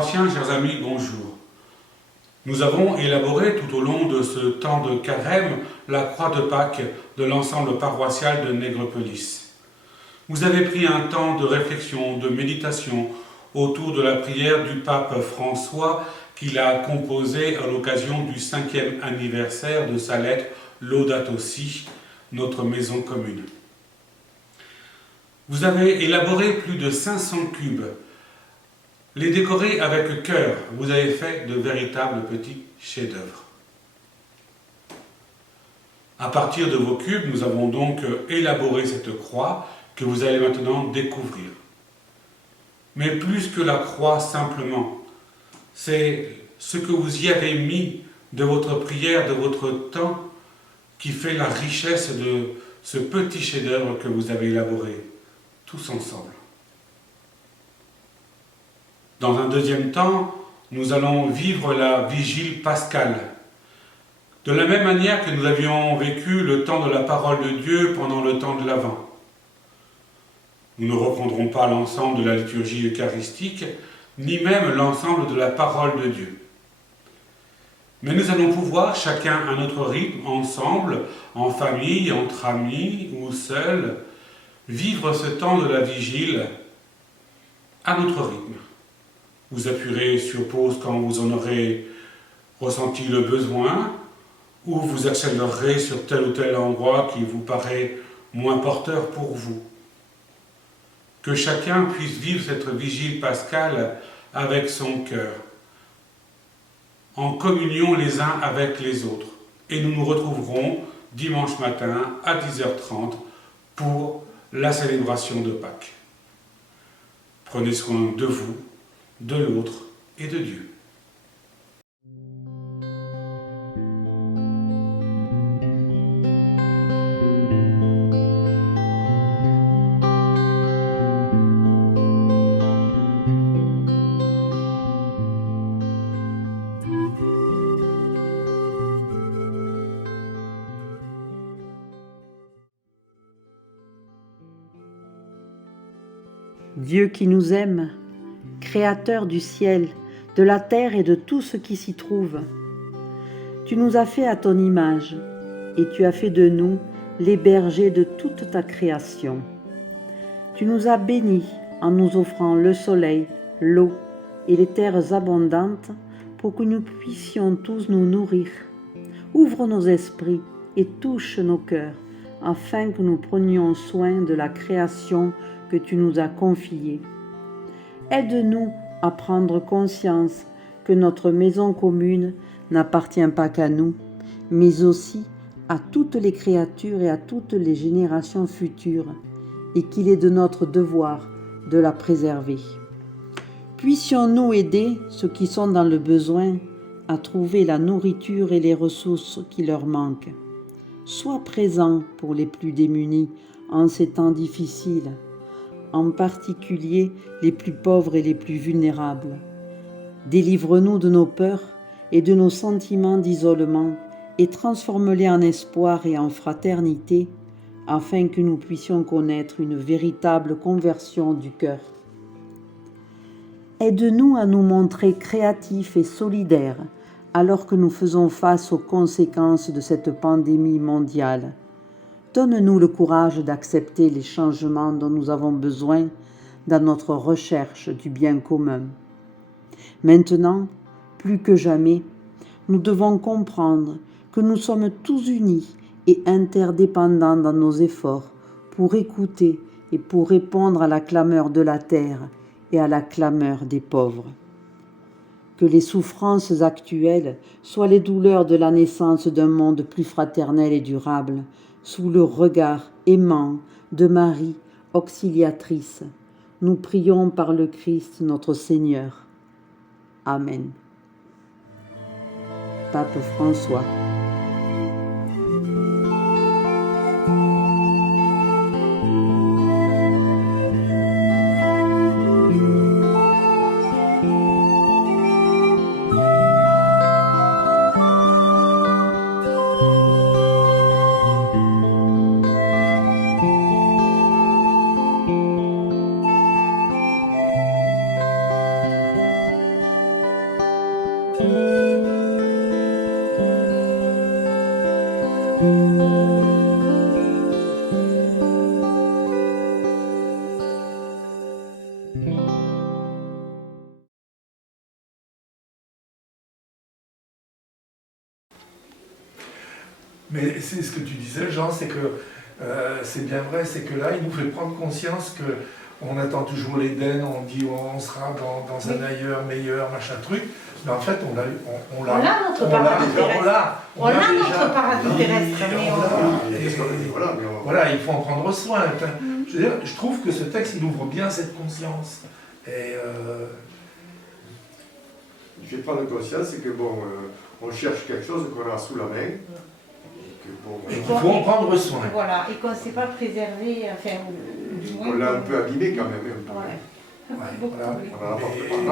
paroissiens, chers amis, bonjour. Nous avons élaboré tout au long de ce temps de carême la croix de Pâques de l'ensemble paroissial de Nègrepelisse. Vous avez pris un temps de réflexion, de méditation autour de la prière du pape François qu'il a composée à l'occasion du 5e anniversaire de sa lettre Laudato Si, notre maison commune. Vous avez élaboré plus de 500 cubes, les décorés avec cœur. Vous avez fait de véritables petits chefs-d'œuvre. À partir de vos cubes, nous avons donc élaboré cette croix que vous allez maintenant découvrir. Mais plus que la croix simplement, c'est ce que vous y avez mis de votre prière, de votre temps, qui fait la richesse de ce petit chef-d'œuvre que vous avez élaboré, tous ensemble. Dans un deuxième temps, nous allons vivre la vigile pascale. De la même manière que nous avions vécu le temps de la parole de Dieu pendant le temps de l'Avent. Nous ne reprendrons pas l'ensemble de la liturgie eucharistique, ni même l'ensemble de la parole de Dieu. Mais nous allons pouvoir, chacun à notre rythme, ensemble, en famille, entre amis ou seuls, vivre ce temps de la vigile à notre rythme. Vous appuierez sur pause quand vous en aurez ressenti le besoin, ou vous accélérerez sur tel ou tel endroit qui vous paraît moins porteur pour vous. Que chacun puisse vivre cette vigile pascale avec son cœur, en communion les uns avec les autres. Et nous nous retrouverons dimanche matin à 10h30 pour la célébration de Pâques. Prenez soin de vous, de l'autre et de Dieu. Dieu qui nous aime, Créateur du ciel, de la terre et de tout ce qui s'y trouve, tu nous as fait à ton image et tu as fait de nous les bergers de toute ta création. Tu nous as bénis en nous offrant le soleil, l'eau et les terres abondantes pour que nous puissions tous nous nourrir. Ouvre nos esprits et touche nos cœurs afin que nous prenions soin de la création que tu nous as confiée. Aide-nous à prendre conscience que notre maison commune n'appartient pas qu'à nous, mais aussi à toutes les créatures et à toutes les générations futures, et qu'il est de notre devoir de la préserver. Puissions-nous aider ceux qui sont dans le besoin à trouver la nourriture et les ressources qui leur manquent. Sois présent pour les plus démunis en ces temps difficiles, en particulier les plus pauvres et les plus vulnérables. Délivre-nous de nos peurs et de nos sentiments d'isolement et transforme-les en espoir et en fraternité, afin que nous puissions connaître une véritable conversion du cœur. Aide-nous à nous montrer créatifs et solidaires alors que nous faisons face aux conséquences de cette pandémie mondiale. Donne-nous le courage d'accepter les changements dont nous avons besoin dans notre recherche du bien commun. Maintenant, plus que jamais, nous devons comprendre que nous sommes tous unis et interdépendants dans nos efforts pour écouter et pour répondre à la clameur de la terre et à la clameur des pauvres. Que les souffrances actuelles soient les douleurs de la naissance d'un monde plus fraternel et durable, sous le regard aimant de Marie, auxiliatrice. Nous prions par le Christ notre Seigneur. Amen. Pape François. Mais c'est ce que tu disais, Jean, c'est que c'est bien vrai, c'est que là, il nous fait prendre conscience que on attend toujours l'Éden, on dit on sera dans un ailleurs meilleur, machin truc. Mais en fait, on a notre paradis terrestre. On a notre paradis terrestre. Voilà, il faut en prendre soin. Je veux dire, je trouve que ce texte, il ouvre bien cette conscience. Et il fait prendre conscience, c'est que bon, on cherche quelque chose qu'on a sous la main. Et qu'il faut en prendre soin. Voilà, et qu'on ne sait pas préserver, enfin, du moins. On l'a un peu abîmé quand même.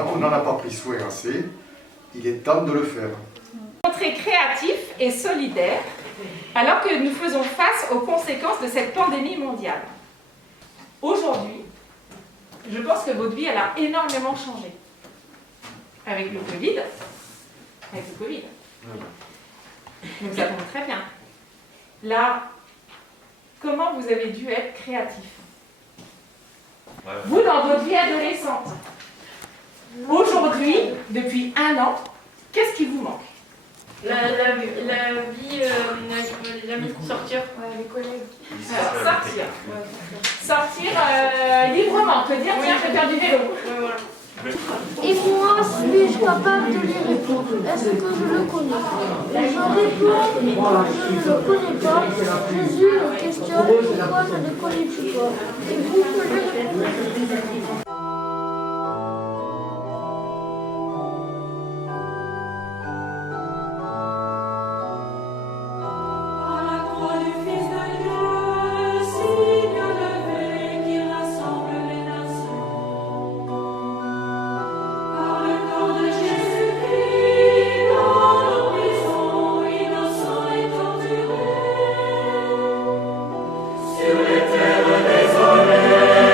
On n'en a pas pris soin assez. Il est temps de le faire. Très créatif et solidaire, alors que nous faisons face aux conséquences de cette pandémie mondiale. Aujourd'hui, je pense que votre vie, elle a énormément changé. Avec le Covid. Nous savons très bien. Là, comment vous avez dû être créatif? Vous, dans votre vie adolescente, aujourd'hui, depuis 1 an, qu'est-ce qui vous manque? La vie, les amis, sortir. Les collègues. Sortir. Sortir librement, te dire tiens, je vais faire du vélo. Voilà. Et moi, suis-je capable de les répondre? Est-ce que je le connais? Et je réponds, je ne le connais pas. Jésus me questionne, pourquoi ne le connais-tu pas? Et vous pouvez répondre. Sur les terres désolées.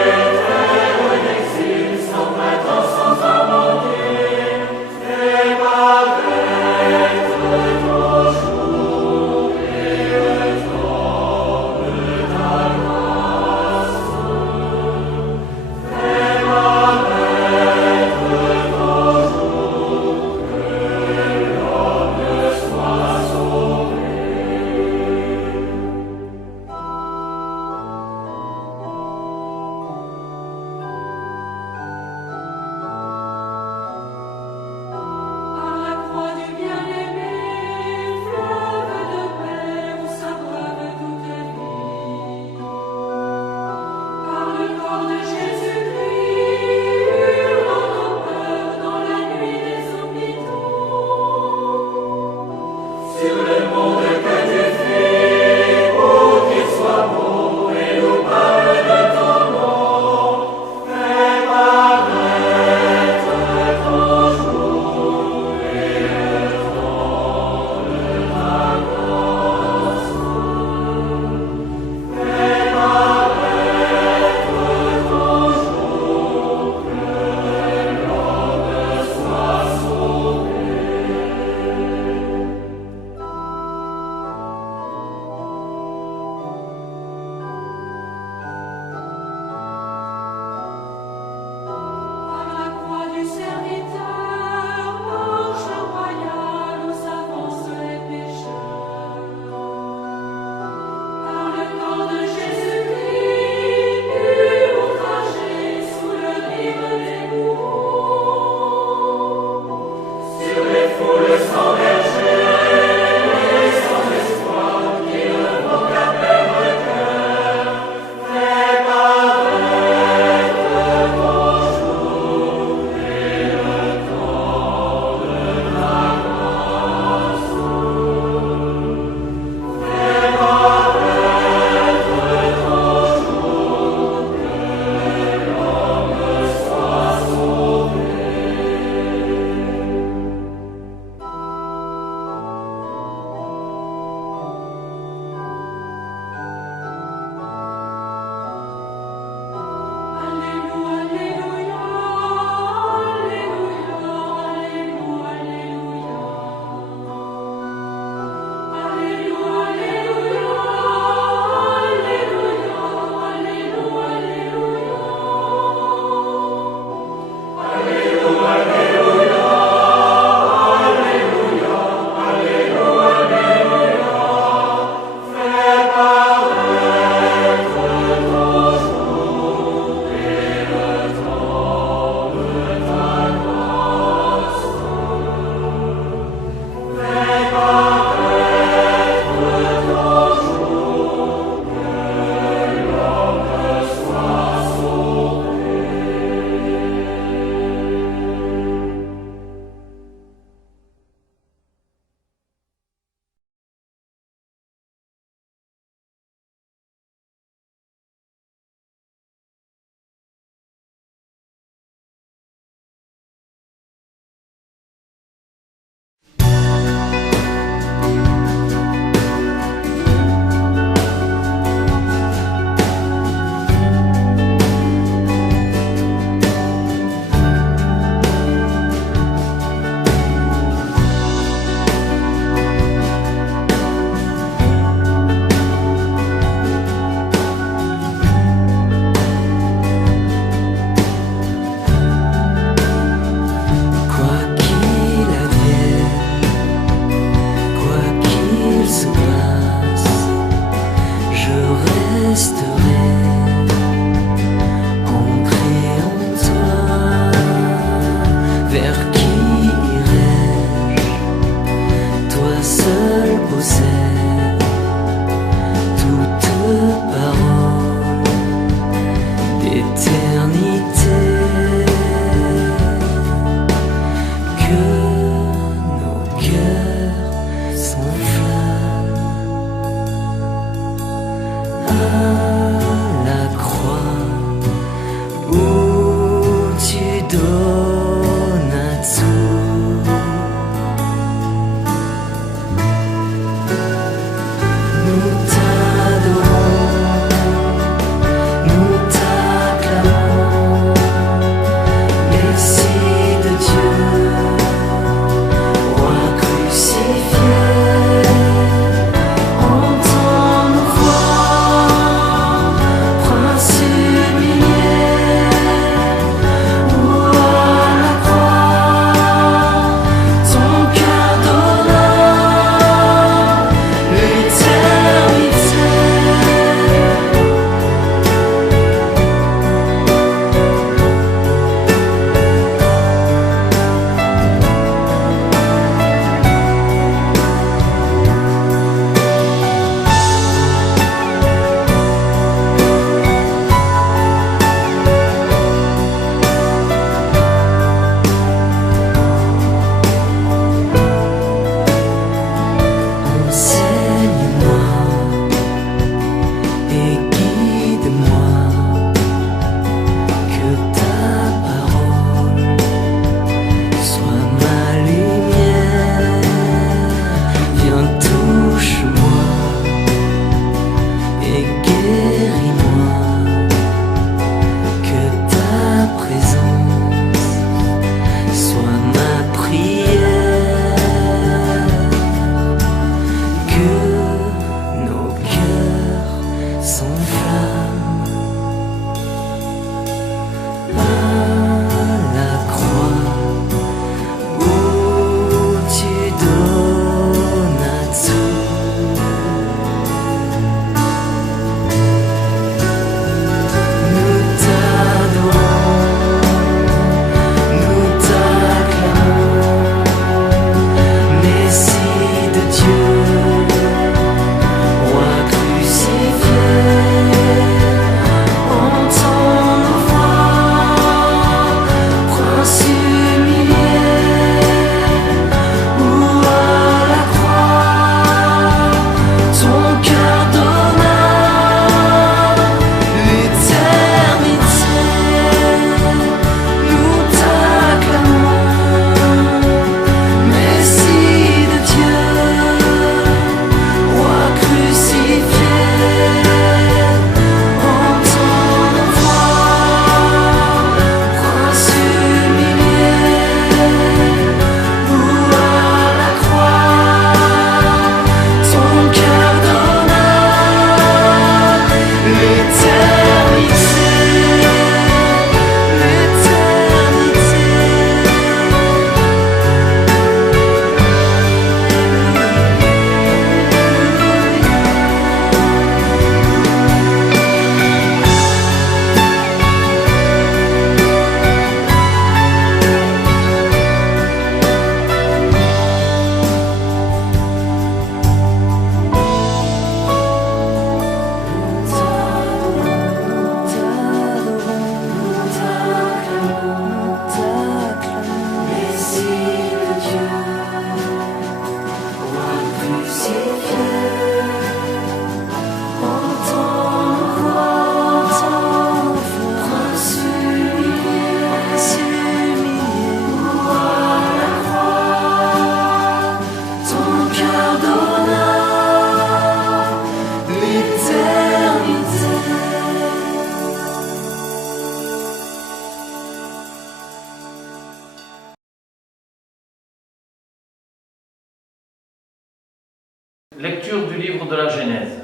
Lecture du livre de la Genèse.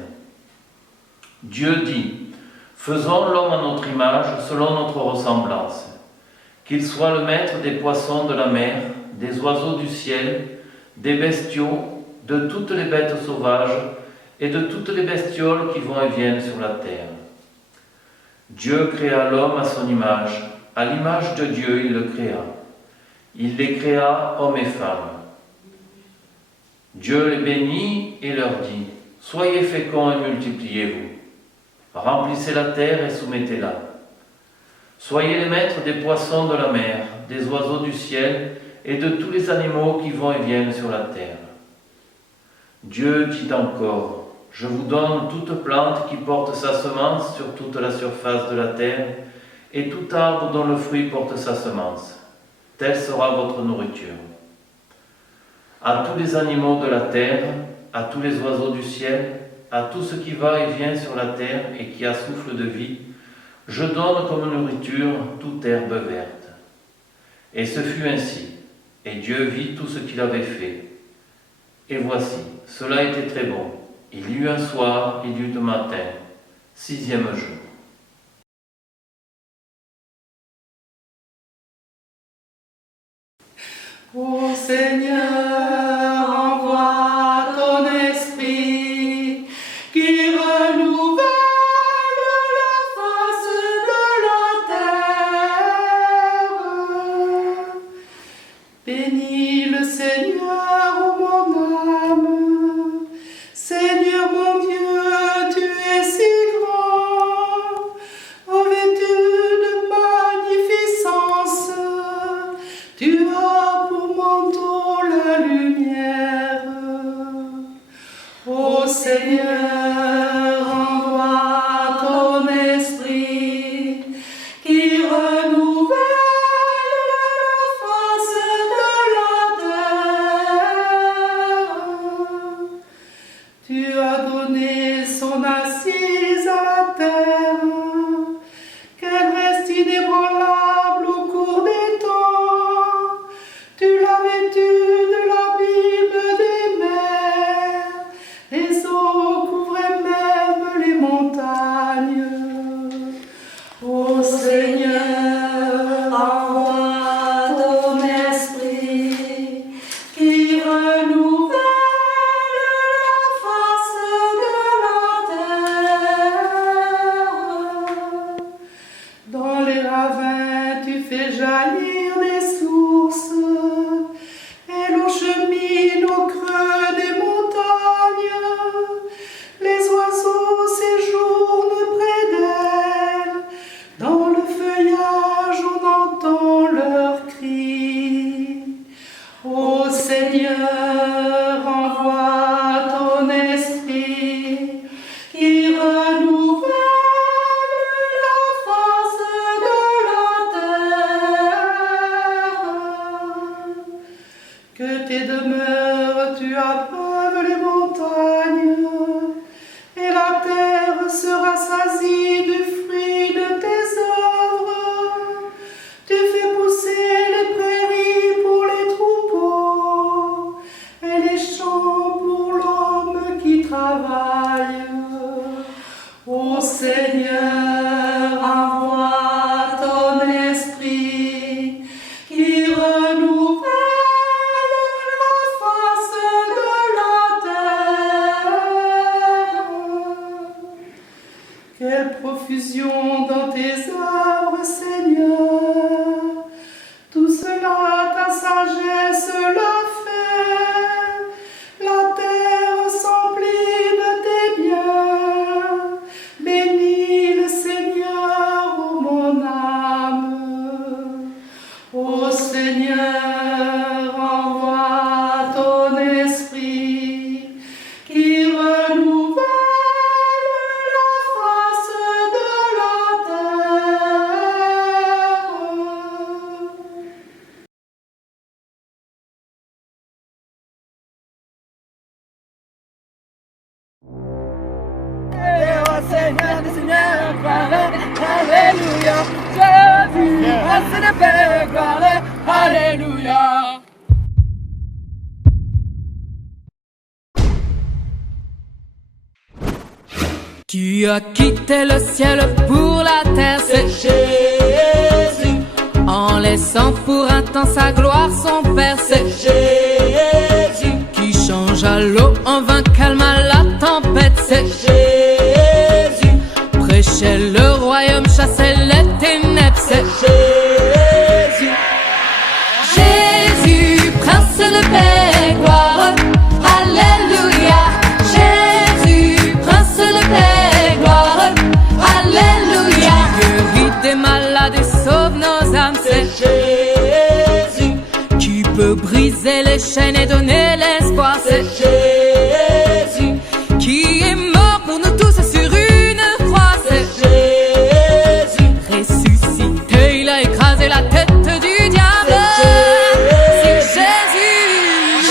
Dieu dit, faisons l'homme à notre image, selon notre ressemblance, qu'il soit le maître des poissons de la mer, des oiseaux du ciel, des bestiaux, de toutes les bêtes sauvages et de toutes les bestioles qui vont et viennent sur la terre. Dieu créa l'homme à son image, à l'image de Dieu il le créa. Il les créa, hommes et femmes. Dieu les bénit et leur dit, soyez féconds et multipliez-vous. Remplissez la terre et soumettez-la. Soyez les maîtres des poissons de la mer, des oiseaux du ciel et de tous les animaux qui vont et viennent sur la terre. Dieu dit encore, je vous donne toute plante qui porte sa semence sur toute la surface de la terre, et tout arbre dont le fruit porte sa semence. Telle sera votre nourriture. À tous les animaux de la terre, à tous les oiseaux du ciel, à tout ce qui va et vient sur la terre et qui a souffle de vie, je donne comme nourriture toute herbe verte. Et ce fut ainsi, et Dieu vit tout ce qu'il avait fait. Et voici, cela était très bon. Il y eut un soir, il y eut un matin, 6e jour. Ô Seigneur, envoie ton esprit qui renouvelle la face de la terre. Bénis le Seigneur, ô mon âme. Seigneur mon Dieu, tu es si grand, revêtu de magnificence. Tu as pour manteau la lumière. Ô Seigneur, envoie ton esprit qui renouvelle la face de la terre. Tu as donné son assise à la terre, qu'elle reste inébranlable au cours des temps. Tu l'as vêtue de l'abîme des mers, les eaux couvraient même les montagnes. Ô Seigneur, envoie ton esprit qui renouvelle la face de la terre. Dans les ravins, tu fais jaillir des sources, et l'eau chemine au creux des montagnes. Les oiseaux séjournent près d'elle, dans le feuillage on entend leurs cris. Ô Seigneur, envoie ton esprit qui renouvelle la face de la terre. Que tes demeures tu abreuves les montagnes, et la terre se rassasie du fruit de tes œuvres. Tu fais pousser les prairies pour les troupeaux, et les champs pour l'homme qui travaille. Ô Seigneur, envoie ton esprit qui renouvelle la face de la terre. Quelle profusion dans tes œuvres, Seigneur! Tout cela, ta sagesse l'a fait. La terre s'emplit de tes biens. Bénis le Seigneur, ô mon âme. Ô Seigneur, envoie ton esprit qui renouvelle la face de la terre. Seigneur des Seigneurs, gloire, alléluia. Jésus, assez de paix, gloire, alléluia. Tu as quitté le ciel pour la terre, c'est Jésus. En laissant pour un temps sa gloire, son Père, c'est Jésus. Qui changea l'eau en vin, calma la tempête, c'est Jésus. Prêchait le royaume, chassait les ténèbres, c'est Jésus. Jésus, prince de paix, gloire, alléluia. Jésus, prince de paix, gloire, alléluia. Guérit des malades et c'est Jésus. Qui peut briser les chaînes et donner l'espoir, c'est Jésus. Qui est mort pour nous tous sur une croix, c'est Jésus. Ressuscité, il a écrasé la tête du diable, c'est Jésus.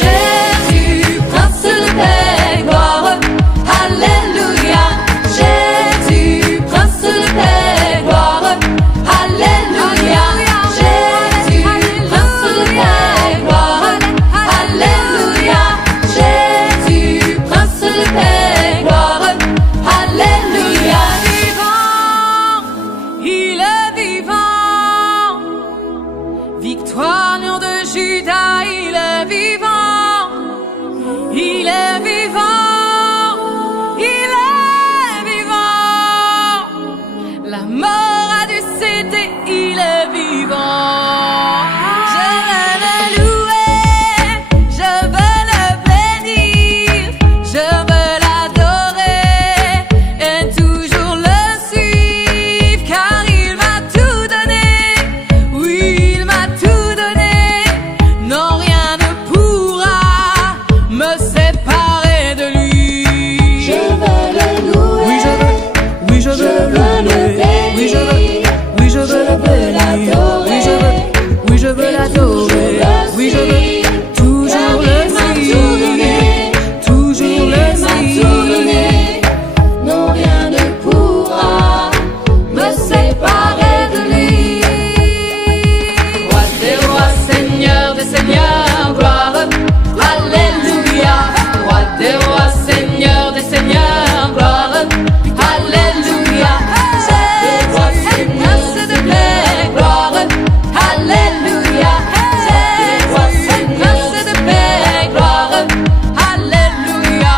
Jésus, prince de paix, gloire, alléluia. Jésus, prince de paix, gloire, alléluia. Jésus, prince de paix, gloire, alléluia. Jésus, prince de paix, gloire, alléluia. Il est vivant, victoire, lion de Juda, il est vivant, il est vivant, il est vivant. La mort a dû céder, il est vivant. Je veux le louer, je veux le bénir, je veux l'adorer et toujours le suivre, car il m'a tout donné, oui il m'a tout donné. Non, rien ne pourra me séparer de lui. Je veux le louer, oui je veux, oui je veux le louer, oui je veux, oui je veux le bénir, oui je veux, oui je veux l'adorer, oui je veux toujours le suivre, toujours le suivre. Non, rien ne pourra me séparer de lui. Roi des rois, Seigneur des seigneurs, gloire, alléluia. Roi des rois, Seigneur des seigneurs, gloire, alléluia. Jésus, prince de paix, gloire, alléluia. Jésus, prince de paix, gloire, alléluia.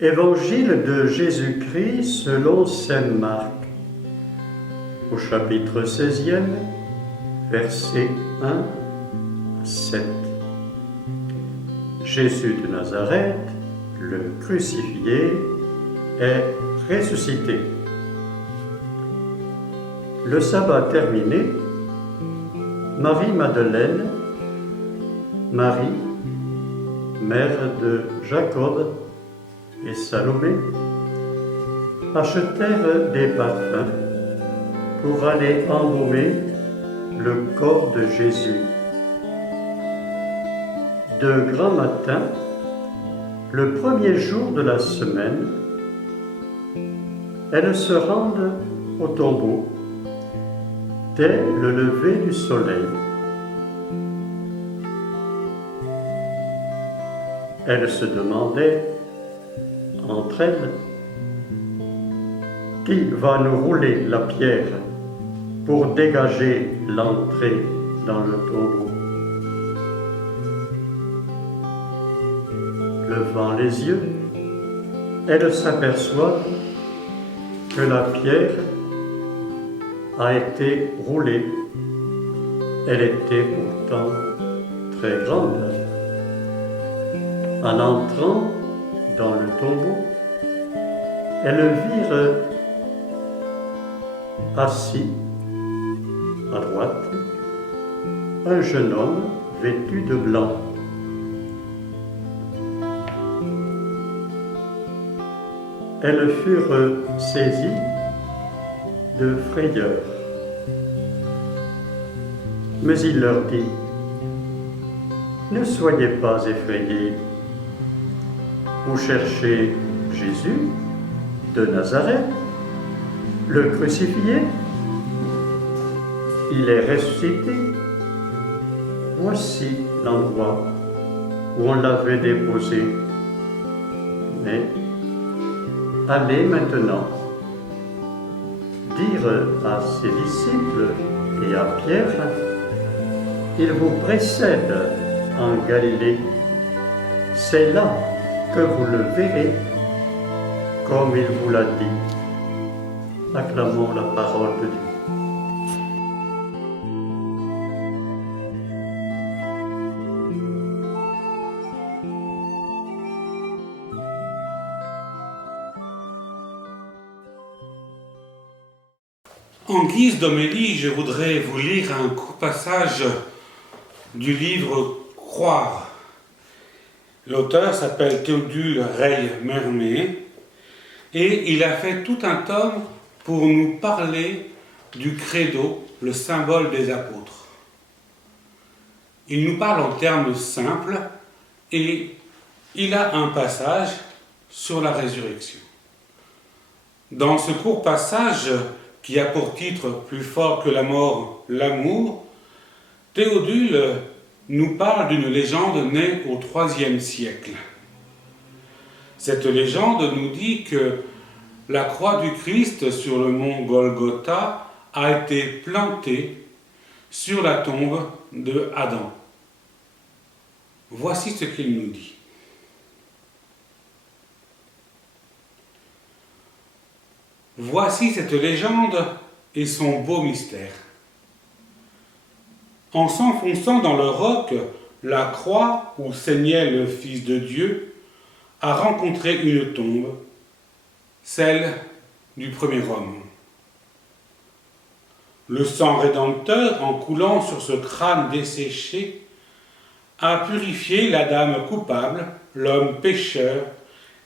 Évangile de Jésus-Christ selon saint Marc, au chapitre 16e, versets 1 à 7. Jésus de Nazareth, le crucifié, est ressuscité. Le sabbat terminé, Marie-Madeleine, Marie, mère de Jacob, et Salomé achetèrent des parfums pour aller embaumer le corps de Jésus. De grand matin, le premier jour de la semaine, elles se rendent au tombeau dès le lever du soleil. Elles se demandaient entre elles, qui va nous rouler la pierre pour dégager l'entrée dans le tombeau? Levant les yeux, elles s'aperçoivent que la pierre a été roulée. Elle était pourtant très grande. En entrant dans le tombeau, elles virent assis à droite un jeune homme vêtu de blanc. Elles furent saisies de frayeur. Mais il leur dit: ne soyez pas effrayés. Vous cherchez Jésus de Nazareth, le crucifié. Il est ressuscité. Voici l'endroit où on l'avait déposé. Mais allez maintenant dire à ses disciples et à Pierre: il vous précède en Galilée. C'est là que vous le verrez, comme il vous l'a dit. Acclamons la parole de Dieu. En guise d'homélie, je voudrais vous lire un court passage du livre Croire. L'auteur s'appelle Théodule Reille-Mermet et il a fait tout un tome pour nous parler du credo, le symbole des apôtres. Il nous parle en termes simples et il a un passage sur la résurrection. Dans ce court passage, qui a pour titre « Plus fort que la mort, l'amour », Théodule nous parle d'une légende née au IIIe siècle. Cette légende nous dit que la croix du Christ sur le mont Golgotha a été plantée sur la tombe de Adam. Voici ce qu'il nous dit. Voici cette légende et son beau mystère. En s'enfonçant dans le roc, la croix où saignait le Fils de Dieu a rencontré une tombe, celle du premier homme. Le sang rédempteur, en coulant sur ce crâne desséché, a purifié la dame coupable, l'homme pécheur,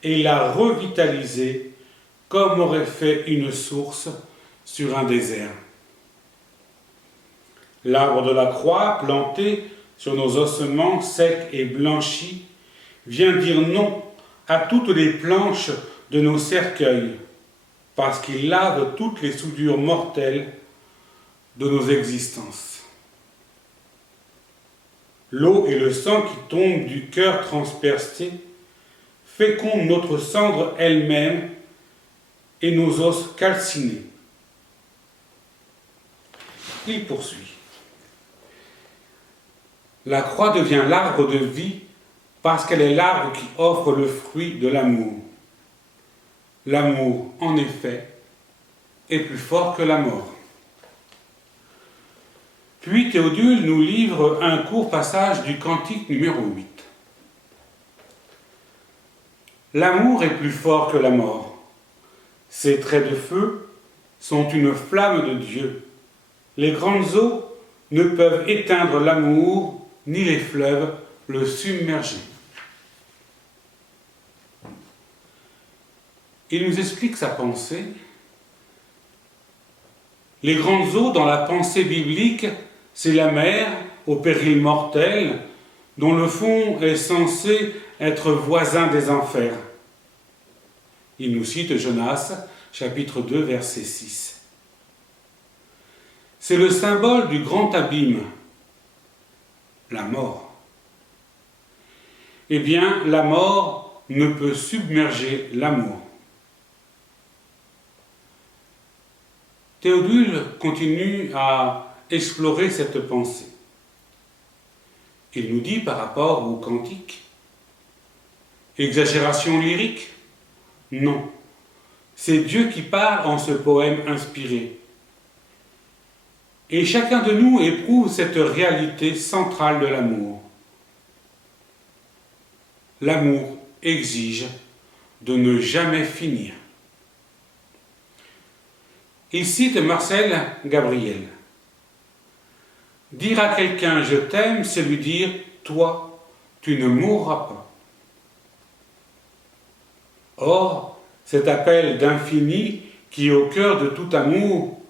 et l'a revitalisé comme aurait fait une source sur un désert. L'arbre de la croix, planté sur nos ossements secs et blanchis, vient dire non à toutes les planches de nos cercueils, parce qu'il lave toutes les soudures mortelles de nos existences. L'eau et le sang qui tombent du cœur transpercé fécondent notre cendre elle-même et nos os calcinés. Il poursuit. La croix devient l'arbre de vie parce qu'elle est l'arbre qui offre le fruit de l'amour. L'amour, en effet, est plus fort que la mort. Puis Théodule nous livre un court passage du cantique numéro 8. L'amour est plus fort que la mort. Ses traits de feu sont une flamme de Dieu. Les grandes eaux ne peuvent éteindre l'amour, ni les fleuves le submerger. Il nous explique sa pensée. Les grandes eaux dans la pensée biblique, c'est la mer au péril mortel, dont le fond est censé être voisin des enfers. Il nous cite Jonas, chapitre 2, verset 6. C'est le symbole du grand abîme, la mort. Eh bien, la mort ne peut submerger l'amour. Théodule continue à explorer cette pensée. Il nous dit par rapport au cantique, exagération lyrique? Non, c'est Dieu qui parle en ce poème inspiré. Et chacun de nous éprouve cette réalité centrale de l'amour. L'amour exige de ne jamais finir. Il cite Marcel Gabriel. Dire à quelqu'un « je t'aime », c'est lui dire « toi, tu ne mourras pas ». Or, cet appel d'infini qui est au cœur de tout amour,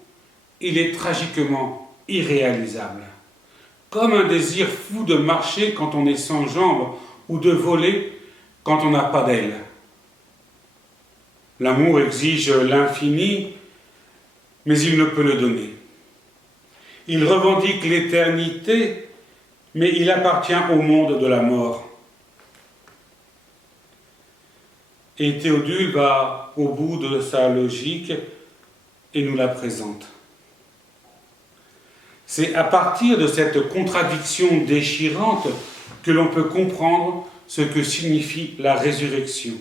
il est tragiquement irréalisable. Comme un désir fou de marcher quand on est sans jambes ou de voler quand on n'a pas d'ailes. L'amour exige l'infini, mais il ne peut le donner. Il revendique l'éternité, mais il appartient au monde de la mort. Et Théodule va au bout de sa logique et nous la présente. C'est à partir de cette contradiction déchirante que l'on peut comprendre ce que signifie la résurrection.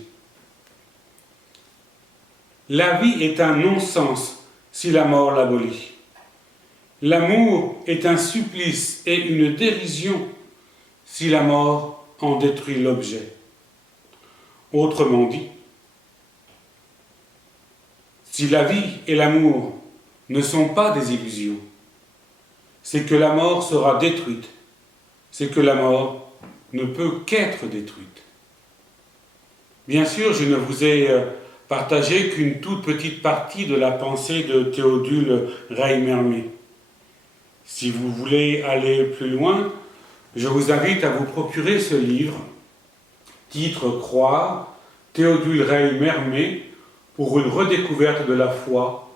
La vie est un non-sens si la mort l'abolit. L'amour est un supplice et une dérision si la mort en détruit l'objet. Autrement dit, si la vie et l'amour ne sont pas des illusions. C'est que la mort sera détruite. C'est que la mort ne peut qu'être détruite. Bien sûr, je ne vous ai partagé qu'une toute petite partie de la pensée de Théodule Reymermet. Si vous voulez aller plus loin, je vous invite à vous procurer ce livre, titre « Croire », Théodule Reymermet, pour une redécouverte de la foi,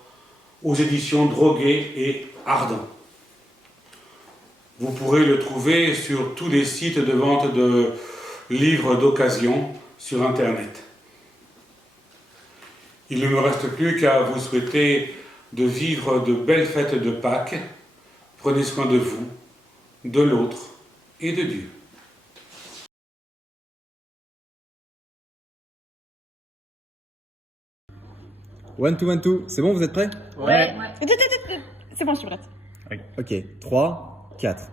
aux éditions Droguet et Ardent. Vous pourrez le trouver sur tous les sites de vente de livres d'occasion sur Internet. Il ne me reste plus qu'à vous souhaiter de vivre de belles fêtes de Pâques. Prenez soin de vous, de l'autre et de Dieu. 1, 2, 1, 2, c'est bon, vous êtes prêts? Ouais. C'est bon, je suis prête. Ok, 3, 4.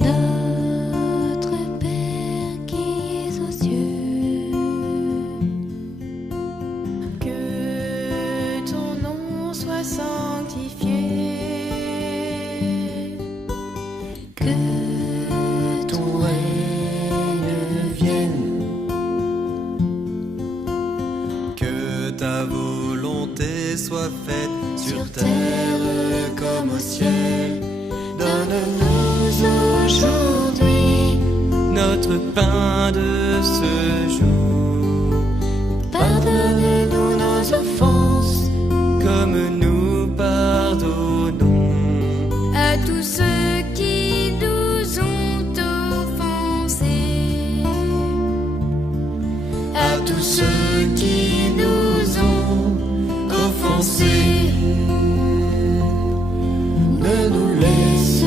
Notre Père qui es aux cieux, que ton nom soit sanctifié, que ton règne vienne, que ta volonté soit faite sur terre comme au ciel. Donne-nous aujourd'hui notre pain de ce jour. Pardonne-nous nos offenses, comme nous pardonnons à tous ceux qui nous ont offensés, à tous ceux qui nous ont offensés. Ne nous laisse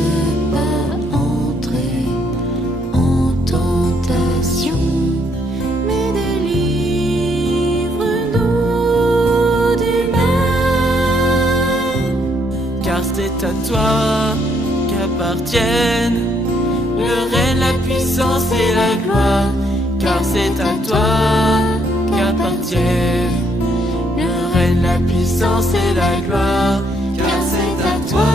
pas entrer en tentation, mais délivre-nous du mal. Car c'est à toi qu'appartiennent le règne, la puissance et la gloire. Car c'est à toi qu'appartiennent le règne, la puissance et la gloire. Car c'est à toi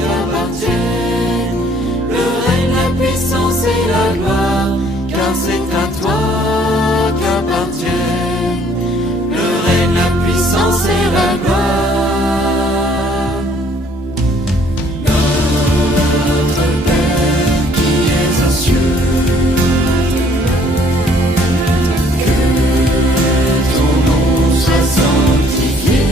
qu'appartiennent le règne, la puissance et la gloire. Car c'est à toi qu'appartiennent le règne, la puissance et la gloire. Notre Père qui es aux cieux, que ton nom soit sanctifié.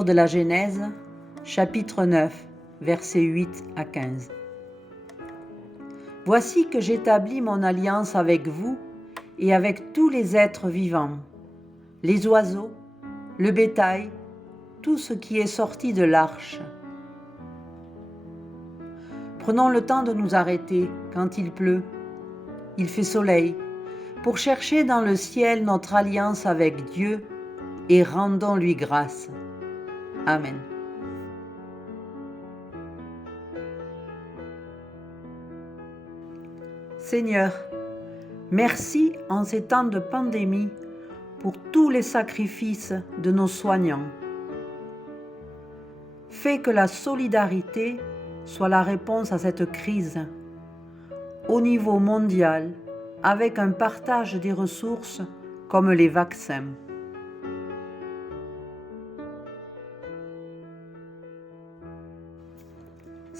livre de la Genèse, chapitre 9, versets 8 à 15. Voici que j'établis mon alliance avec vous et avec tous les êtres vivants, les oiseaux, le bétail, tout ce qui est sorti de l'arche. Prenons le temps de nous arrêter quand il pleut, il fait soleil, pour chercher dans le ciel notre alliance avec Dieu et rendons-lui grâce. Amen. Seigneur, merci en ces temps de pandémie pour tous les sacrifices de nos soignants. Fais que la solidarité soit la réponse à cette crise, au niveau mondial, avec un partage des ressources comme les vaccins.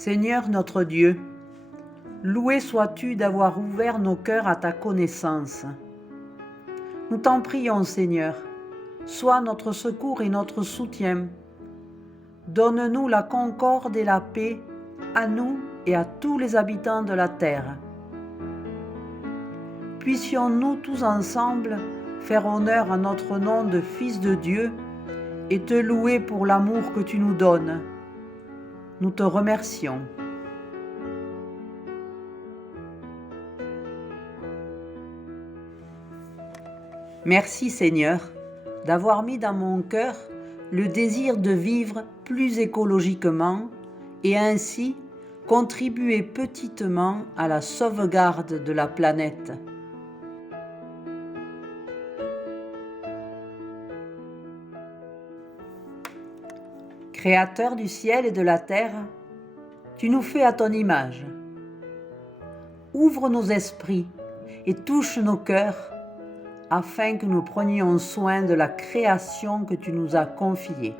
Seigneur notre Dieu, loué sois-tu d'avoir ouvert nos cœurs à ta connaissance. Nous t'en prions, Seigneur, sois notre secours et notre soutien. Donne-nous la concorde et la paix à nous et à tous les habitants de la terre. Puissions-nous tous ensemble faire honneur à notre nom de Fils de Dieu et te louer pour l'amour que tu nous donnes. Nous te remercions. Merci Seigneur d'avoir mis dans mon cœur le désir de vivre plus écologiquement et ainsi contribuer petitement à la sauvegarde de la planète. Créateur du ciel et de la terre, tu nous fais à ton image. Ouvre nos esprits et touche nos cœurs afin que nous prenions soin de la création que tu nous as confiée.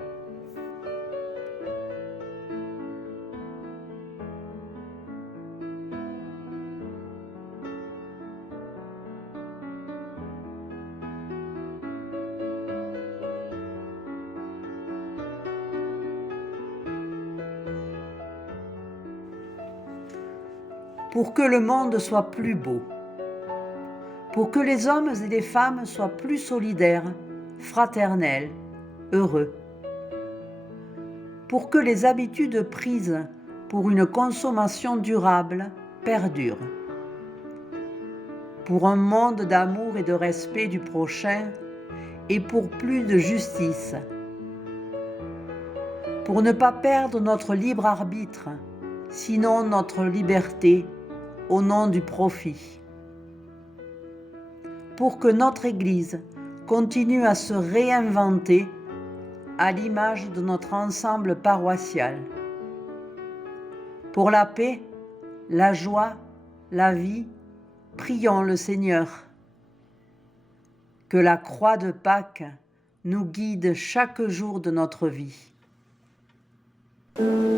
Pour que le monde soit plus beau, pour que les hommes et les femmes soient plus solidaires, fraternels, heureux, pour que les habitudes prises pour une consommation durable perdurent, pour un monde d'amour et de respect du prochain et pour plus de justice, pour ne pas perdre notre libre arbitre, sinon notre liberté, au nom du profit. Pour que notre Église continue à se réinventer à l'image de notre ensemble paroissial. Pour la paix, la joie, la vie, prions le Seigneur. Que la croix de Pâques nous guide chaque jour de notre vie. Oh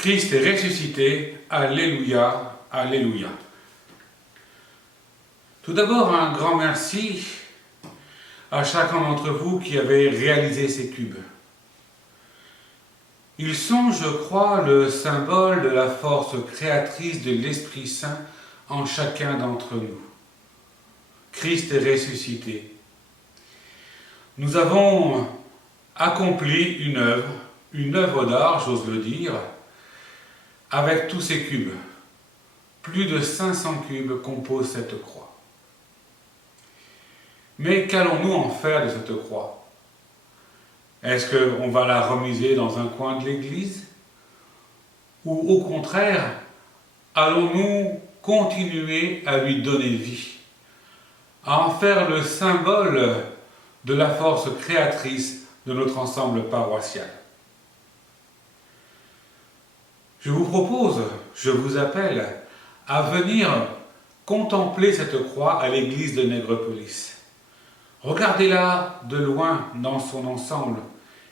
Christ est ressuscité, alléluia, alléluia. Tout d'abord, un grand merci à chacun d'entre vous qui avez réalisé ces cubes. Ils sont, je crois, le symbole de la force créatrice de l'Esprit Saint en chacun d'entre nous. Christ est ressuscité. Nous avons accompli une œuvre d'art, j'ose le dire, avec tous ces cubes. Plus de 500 cubes composent cette croix. Mais qu'allons-nous en faire de cette croix? Est-ce qu'on va la remiser dans un coin de l'église? Ou au contraire, allons-nous continuer à lui donner vie, à en faire le symbole de la force créatrice de notre ensemble paroissial? Je vous propose, je vous appelle à venir contempler cette croix à l'église de Nègrepelisse. Regardez-la de loin dans son ensemble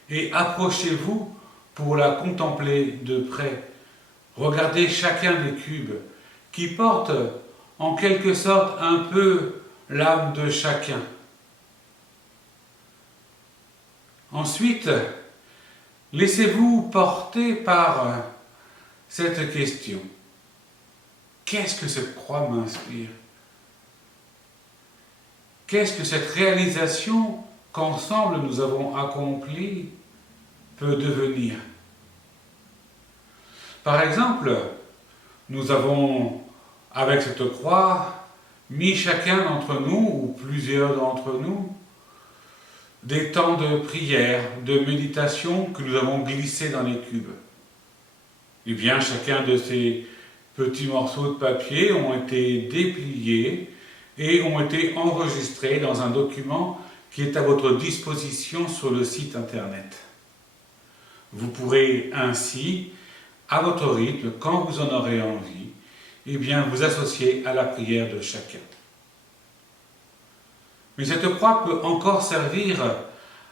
et approchez-vous pour la contempler de près. Regardez chacun des cubes qui portent en quelque sorte un peu l'âme de chacun. Ensuite, laissez-vous porter par cette question. Qu'est-ce que cette croix m'inspire? Qu'est-ce que cette réalisation qu'ensemble nous avons accomplie peut devenir? Par exemple, nous avons, avec cette croix, mis chacun d'entre nous, ou plusieurs d'entre nous, des temps de prière, de méditation que nous avons glissés dans les cubes. Eh bien, chacun de ces petits morceaux de papier ont été dépliés et ont été enregistrés dans un document qui est à votre disposition sur le site internet. Vous pourrez ainsi, à votre rythme, quand vous en aurez envie, eh bien, vous associer à la prière de chacun. Mais cette croix peut encore servir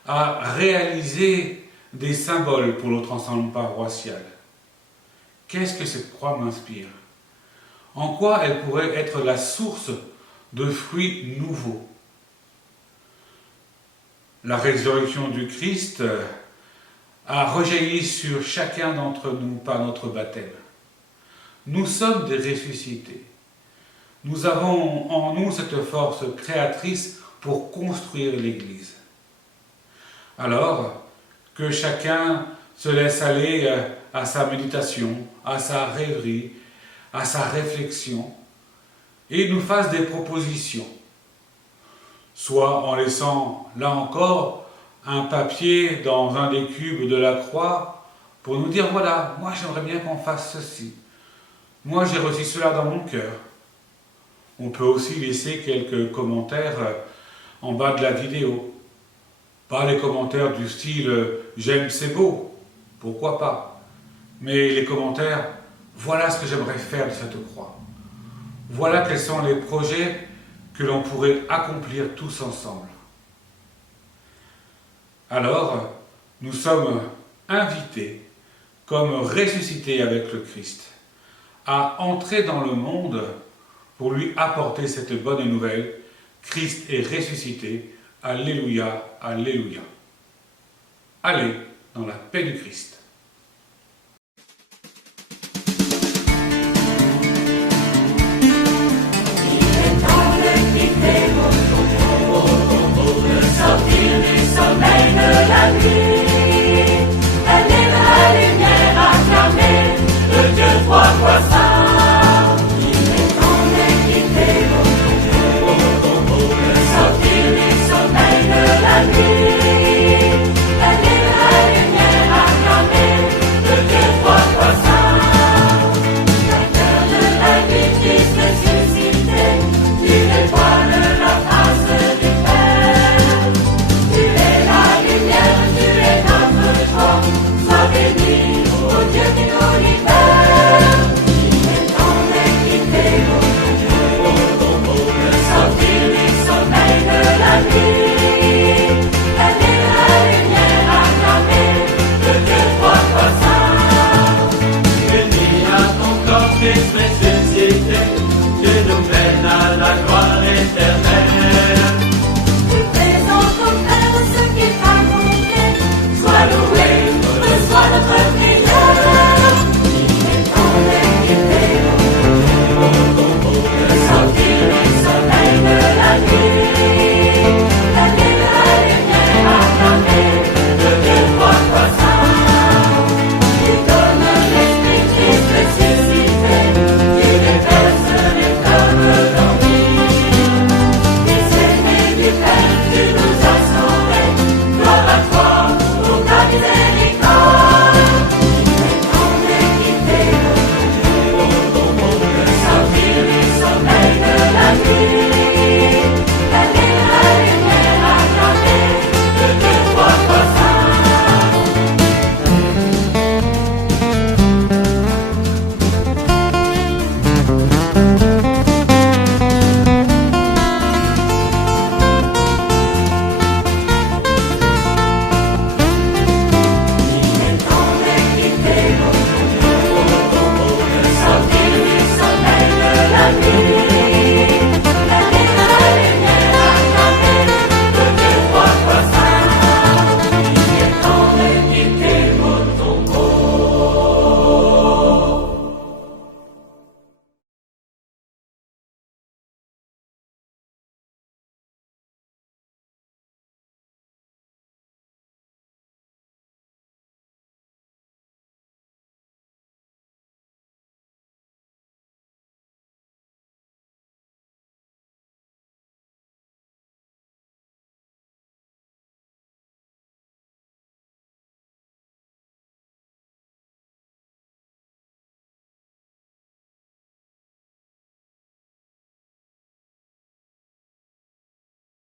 à réaliser des symboles pour notre ensemble paroissial. Qu'est-ce que cette croix m'inspire? En quoi elle pourrait être la source de fruits nouveaux? La résurrection du Christ a rejailli sur chacun d'entre nous par notre baptême. Nous sommes des ressuscités. Nous avons en nous cette force créatrice pour construire l'Église. Alors, que chacun se laisse aller à sa méditation, à sa rêverie, à sa réflexion, et nous fasse des propositions. Soit en laissant, là encore, un papier dans un des cubes de la croix pour nous dire, voilà, moi j'aimerais bien qu'on fasse ceci. Moi j'ai reçu cela dans mon cœur. On peut aussi laisser quelques commentaires en bas de la vidéo. Pas les commentaires du style « j'aime, c'est beau », pourquoi pas. Mais les commentaires « voilà ce que j'aimerais faire de cette croix ». Voilà quels sont les projets que l'on pourrait accomplir tous ensemble. Alors, nous sommes invités, comme ressuscités avec le Christ, à entrer dans le monde pour lui apporter cette bonne nouvelle. Christ est ressuscité. Alléluia, alléluia. Allez dans la paix du Christ. Sortir du sommeil de la nuit.